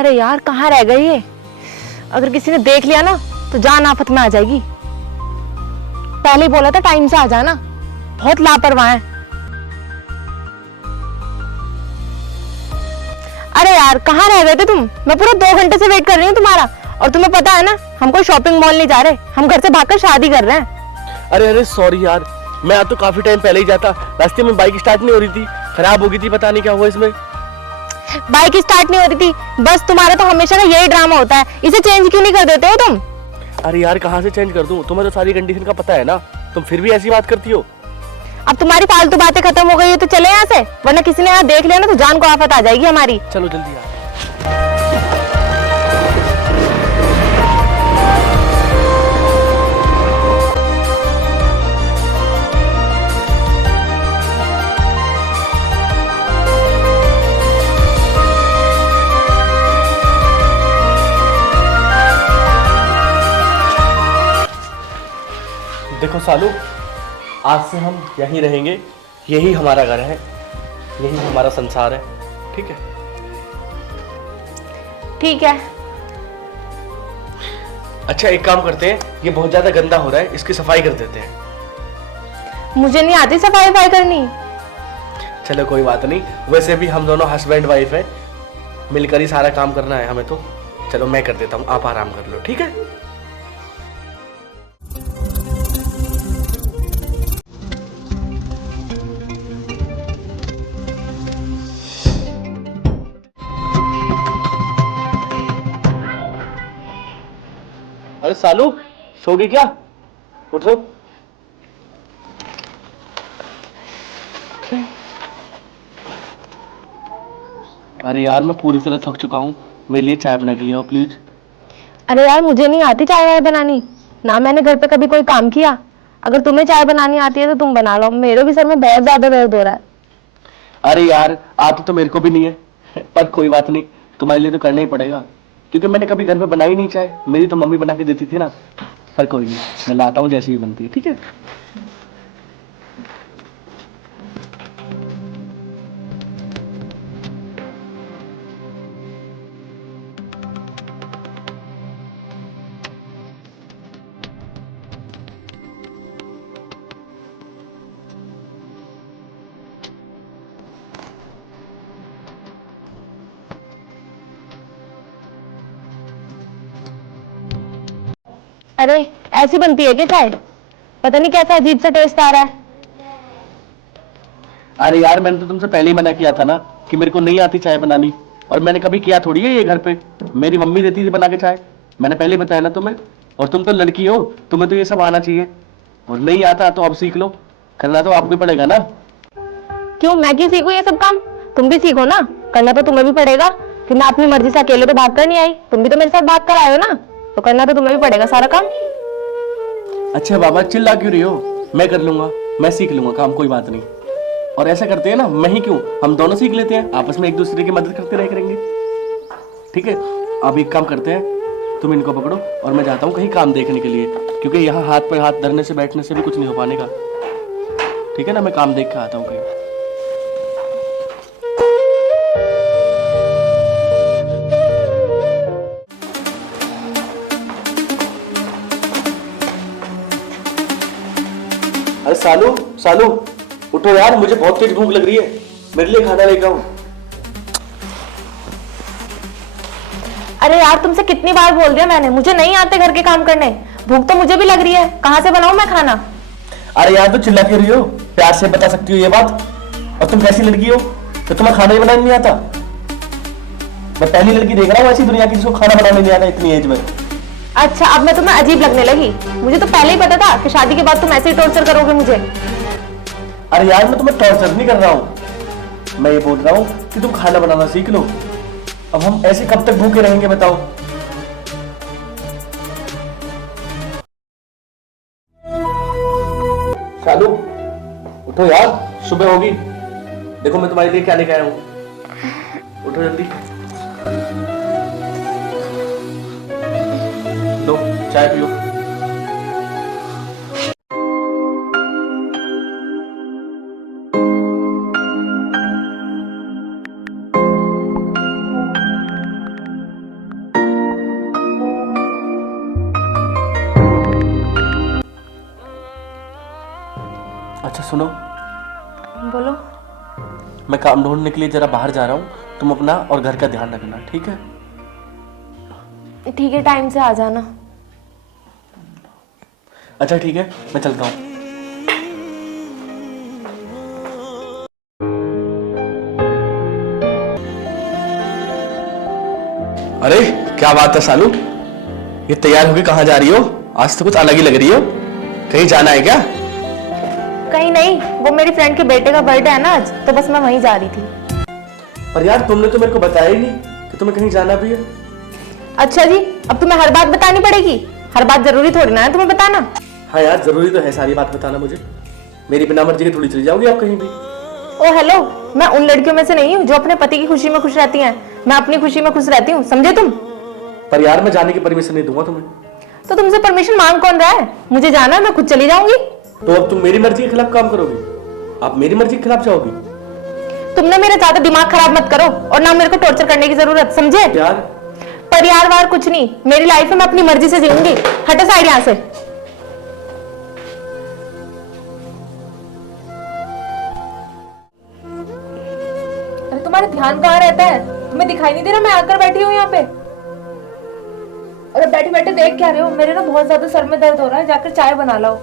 अरे यार कहाँ रह गई ये? अगर किसी ने देख लिया ना तो जान आफत में आ जाएगी। पहले ही बोला था टाइम से आ जाना, बहुत लापरवाह है। अरे यार कहाँ रह गए थे तुम? मैं पूरा 2 घंटे से वेट कर रही हूँ तुम्हारा। और तुम्हें पता है ना हम कोई शॉपिंग मॉल नहीं जा रहे, हम घर से भागकर शादी कर रहे हैं। अरे अरे सॉरी यार, मैं आज तो काफी टाइम पहले ही जाता। रास्ते में बाइक स्टार्ट नहीं हो रही थी, खराब हो गई थी, पता नहीं क्या हुआ इसमें। बाइक स्टार्ट नहीं हो रही थी, बस तुम्हारा तो हमेशा का यही ड्रामा होता है। इसे चेंज क्यों नहीं कर देते हो तुम? अरे यार कहाँ से चेंज कर दूं, तुम्हें तो सारी कंडीशन का पता है ना, तुम फिर भी ऐसी बात करती हो। अब तुम्हारी फालतू बातें खत्म हो गई है तो चले यहाँ से, वरना किसी ने यहाँ देख लिया ना तो जान को आफत आ जाएगी हमारी। चलो जल्दी यार। देखो सालू, आज से हम यहीं रहेंगे, यही हमारा घर है, यही हमारा संसार है, ठीक है? ठीक है। अच्छा एक काम करते हैं, ये बहुत ज्यादा गंदा हो रहा है, इसकी सफाई कर देते हैं। मुझे नहीं आती सफाई करनी। चलो कोई बात नहीं, वैसे भी हम दोनों हस्बैंड वाइफ है, मिलकर ही सारा काम करना है हमें तो। चलो मैं कर देता हूँ, आप आराम कर लो, ठीक है? अरे सालू, सो गई क्या? उठो। अरे यार मैं पूरी तरह थक चुका हूँ, मेरे लिए चाय बना के ले आओ प्लीज। अरे यार मुझे नहीं आती चाय वाय बनानी, ना मैंने घर पे कभी कोई काम किया। अगर तुम्हें चाय बनानी आती है तो तुम बना लो, मेरे भी सर में बहुत ज्यादा दर्द हो रहा है। अरे यार आती तो मेरे को भी नहीं है, पर कोई बात नहीं, तुम्हारे लिए तो करना ही पड़ेगा, क्योंकि मैंने कभी घर पे बनाई नहीं चाय, मेरी तो मम्मी बना के देती थी ना। पर कोई नहीं, मैं लाता हूँ जैसी भी बनती है, ठीक है? अरे ऐसी बनती है क्या चाय? पता नहीं कैसा अजीब सा टेस्ट आ रहा है। अरे यार मैंने तो तुमसे पहले ही मना किया था ना कि मेरे को नहीं आती चाय बनानी, और मैंने कभी किया थोड़ी है ये घर पे, मेरी मम्मी देती थी बना के चाय, मैंने पहले ही बताया ना तुम्हें। और तुम तो लड़की हो, तुम्हें तो ये सब आना चाहिए, और नहीं आता तो अब सीख लो, करना तो आपको भी पड़ेगा ना। क्यों मैं क्यों सीखूं ये सब काम? तुम भी सीखो ना, करना तो तुम्हें भी पड़ेगा। कि मैं अपनी मर्जी से अकेले तो भाग कर नहीं आई, तुम भी तो मेरे साथ भाग कर आए हो ना, तो करना तो तुम्हें भी पड़ेगा सारा काम। अच्छा बाबा चिल्ला क्यों रही हो, मैं कर लूंगा, मैं सीख लूंगा काम, कोई बात नहीं। और ऐसा करते हैं ना, मैं ही क्यों, हम दोनों सीख लेते हैं, आपस में एक दूसरे की मदद करते रह करेंगे, ठीक है? अब एक काम करते हैं, तुम इनको पकड़ो और मैं जाता हूँ कहीं काम देखने के लिए, क्योंकि यहाँ हाथ पर हाथ धरने से बैठने से भी कुछ नहीं हो पाने का, ठीक है ना? मैं काम देख के आता हूँ कहीं। अरे सालू सालू उठो यार, मुझे बहुत तेज भूख लग रही है, मेरे लिए खाना लेकर आओ। अरे यार तुमसे कितनी बार बोल दिया मैंने, मुझे नहीं आते घर के काम करने। भूख तो मुझे भी लग रही है, कहाँ से बनाऊं मैं खाना? अरे यार तो चिल्ला क्यों रही हो, प्यार से बता सकती हो ये बात। और तुम कैसी लड़की हो तो तुम्हें खाना ही बनाने नहीं आता? मैं पहली लड़की देख रहा हूँ ऐसी दुनिया की जिसको खाना बनाने नहीं आता इतनी एज में। अच्छा अब मैं तुम्हें अजीब लगने लगी? मुझे तो पहले ही पता था कि शादी के बाद तुम ऐसे ही टॉर्चर करोगे मुझे। अरे यार मैं तुम्हें टॉर्चर नहीं कर रहा हूँ, मैं ये बोल रहा हूँ कि तुम खाना बनाना सीख लो। अब हम ऐसे कब तक भूखे रहेंगे बताओ? शालू उठो यार, सुबह होगी, देखो मैं तुम्हारे लिए क्या लेके आया हूँ, उठो जल्दी। लो चाय पियो। सुनो, बोलो। मैं काम ढूंढने के लिए जरा बाहर जा रहा हूँ, तुम अपना और घर का ध्यान रखना, ठीक है? ठीक है, टाइम से आ जाना। अच्छा ठीक है, मैं चलता हूँ। अरे क्या बात है सालू, ये तैयार होके कहाँ जा रही हो? आज तो कुछ अलग ही लग रही हो। कहीं जाना है क्या? कहीं नहीं, वो मेरी फ्रेंड के बेटे का बर्थडे है ना आज, तो बस मैं वहीं जा रही थी। पर यार तुमने तो मेरे को बताया ही नहीं कि तुम्हें कहीं जाना भी है। अच्छा जी, अब तुम्हें हर बात बतानी पड़ेगी? हर बात जरूरी थोड़ी ना है तुम्हें बताना। हाँ यार, जरूरी तो है सारी बात बताना मुझे। मेरी बिना मर्जी के थोड़ी चली जाओगी आप कहीं भी। ओ हेलो, मैं उन लड़कियों में से नहीं हूँ जो अपने पति की खुशी में खुश रहती हैं। मैं अपनी खुशी में खुश रहती हूँ, समझे तुम? पर यार मैं जाने की परमिशन नहीं दूंगा तुम्हें। तो तुमसे परमिशन मांग कौन रहा है? मुझे जाना है, मैं खुद चली जाऊंगी। तो अब तुम मेरी मर्जी के खिलाफ काम करोगी? आप मेरी मर्जी के खिलाफ जाओगी? तुमने मेरा ज्यादा दिमाग खराब मत करो और ना मेरे को टॉर्चर करने की जरूरत, समझे? यार परिवार वार कुछ नहीं, मेरी लाइफ है, मैं अपनी मर्जी से जीऊंगी। हटो साइड यहाँ से। अरे तुम्हारा ध्यान कहाँ रहता है? तुम्हें दिखाई नहीं दे रहा मैं आकर बैठी हूँ यहाँ पे? अरे बैठे बैठे देख क्या रहे हो? मेरे ना बहुत ज्यादा सर में दर्द हो रहा है, जाकर चाय बना लाओ।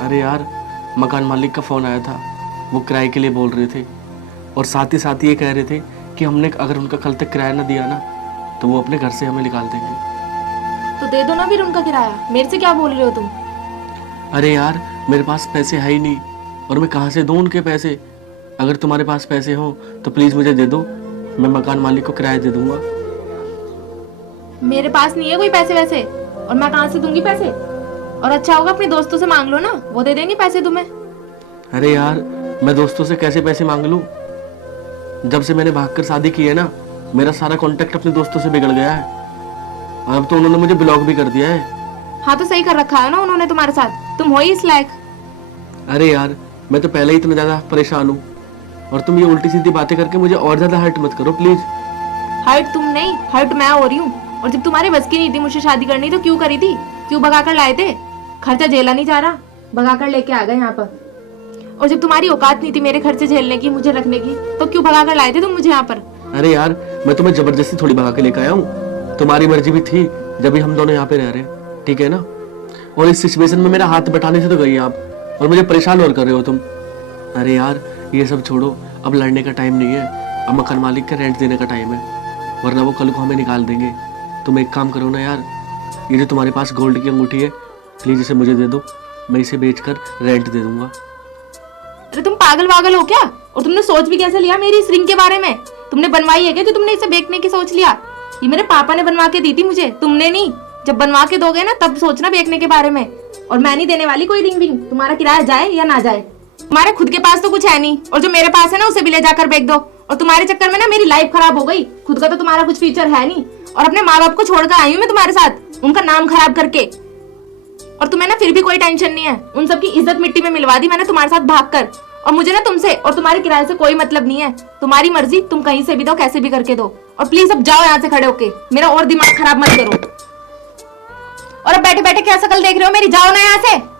अरे यार, मकान मालिक का फोन आया था, वो किराए के लिए बोल रहे थे और साथ ही ये कह रहे थे कि हमने अगर उनका कल तक किराया ना दिया ना तो वो अपने घर से हमें निकाल देंगे। तो दे दो ना फिर उनका किराया, मेरे से क्या बोल रहे हो तुम? अरे यार, मेरे पास पैसे है ही नहीं और मैं कहाँ से दूं उनके पैसे? अगर तुम्हारे पास पैसे हो तो प्लीज मुझे दे दो, मैं मकान मालिक को किराया दे दूंगा। मेरे पास नहीं है कोई पैसे वैसे, और मैं कहाँ से दूंगी पैसे? और अच्छा होगा अपने दोस्तों से मांग लो ना, वो दे देंगे पैसे तुम्हें। अरे यार, मैं दोस्तों से कैसे पैसे मांग लूं? जब से मैंने भागकर शादी की है ना, मेरा सारा कांटेक्ट अपने दोस्तों से बिगड़ गया है। अब तो उन्होंने मुझे ब्लॉक भी कर दिया है। हाँ तो सही कर रखा है ना उन्होंने तुम्हारे साथ, तुम हो ही इस लायक। अरे यार, मैं तो पहले ही इतना ज्यादा परेशान हूँ और तुम ये उल्टी सीधी बातें करके मुझे और ज्यादा हर्ट मत करो प्लीज। हर्ट तुम नहीं, हर्ट मैं हो रही हूँ। और जब तुम्हारे बस की नहीं थी मुझसे शादी करनी तो क्यों करी थी? क्यों भगा कर लाए थे? खर्चा झेला नहीं जा रहा, भगा कर लेके आ गए यहाँ पर। और जब तुम्हारी औकात नहीं थी मेरे खर्चे झेलने की, मुझे रखने की, तो क्यों भगा कर लाए थे तुम मुझे यहाँ पर? अरे यार, मैं तुम्हें जबरदस्ती थोड़ी भगा के लेकर आया हूँ, तुम्हारी मर्जी भी थी जब भी हम दोनों यहाँ पे रह रहे हैं, ठीक है ना? और इस सिचुएशन में मेरा हाथ बटाने से तो गई आप और मुझे परेशान और कर रहे हो तुम। अरे यार, ये सब छोड़ो, अब लड़ने का टाइम नहीं है, अब मकान मालिक का रेंट देने का टाइम है, वरना वो कल को हमें निकाल देंगे। तुम एक काम करो ना यार, ये जो तुम्हारे पास गोल्ड की अंगूठी है, प्लीज इसे मुझे दे दो, मैं इसे बेचकर रेंट दे दूंगा। अरे तुम पागल वागल हो क्या? और तुमने सोच भी कैसे लिया मेरी इस रिंग के बारे में? तुमने बनवाई है क्या जो तुमने इसे बेचने की सोच लिया? ये मेरे पापा ने बनवा के दी थी मुझे, तुमने नहीं। जब बनवा के दोगे ना तब सोचना बेचने के बारे में। और मैं नहीं देने वाली कोई रिंग विंग, तुम्हारा किराया जाए या ना जाए। तुम्हारे खुद के पास तो कुछ है नहीं, और जो मेरे पास है ना उसे भी ले जाकर बेच दो। और तुम्हारे चक्कर में ना मेरी लाइफ खराब हो गई, खुद का तो तुम्हारा कुछ फ्यूचर है नहीं। और अपने माँ बाप को छोड़कर आई हूँ मैं तुम्हारे साथ, उनका नाम खराब करके। और तुम्हें ना फिर भी कोई टेंशन नहीं है, उन सब की इज्जत मिट्टी में मिलवा दी मैंने तुम्हारे साथ भागकर। और मुझे ना तुमसे और तुम्हारे किराए से कोई मतलब नहीं है, तुम्हारी मर्जी, तुम कहीं से भी दो, कैसे भी करके दो। और प्लीज अब जाओ यहाँ से खड़े होके, मेरा और दिमाग खराब मत करो। और अब बैठे बैठे क्या शकल देख रहे हो मेरी? जाओ ना यहाँ से।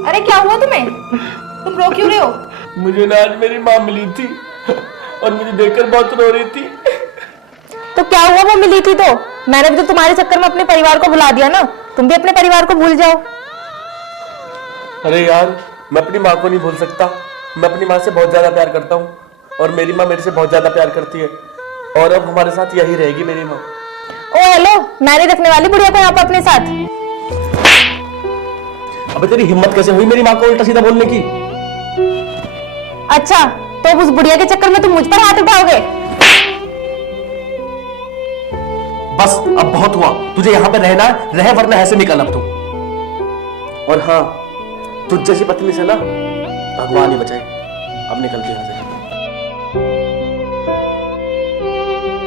अरे क्या हुआ तुम्हें? तुम रो क्यों रहे हो? मुझे ना आज मेरी माँ मिली थी और मुझे देखकर बहुत रो रही थी। तो क्या हुआ वो मिली थी तो? मैंने भी तो तुम्हारे चक्कर में अपने परिवार को भुला दिया ना, तुम भी अपने परिवार को भूल जाओ। अरे यार, मैं अपनी माँ को नहीं भूल सकता, मैं अपनी माँ से बहुत ज्यादा प्यार करता हूँ। और मेरी माँ मेरे से बहुत ज्यादा प्यार करती है और अब हमारे साथ यही रहेगी मेरी माँ। ओ हेलो, मैं नहीं रखने वाली बुढ़िया को यहाँ पे अपने साथ। अबे तेरी हिम्मत कैसे हुई मेरी माँ को उल्टा सीधा बोलने की? अच्छा, तो अब उस बुढ़िया के चक्कर में तुम मुझ पर हाथ उठाओगे? बस अब बहुत हुआ, तुझे यहाँ पे रहना रहे वरना ऐसे निकल अब तू। और हाँ, तुझ जैसी पत्नी से ना भगवान ही बचाए। अब निकलती यहाँ से।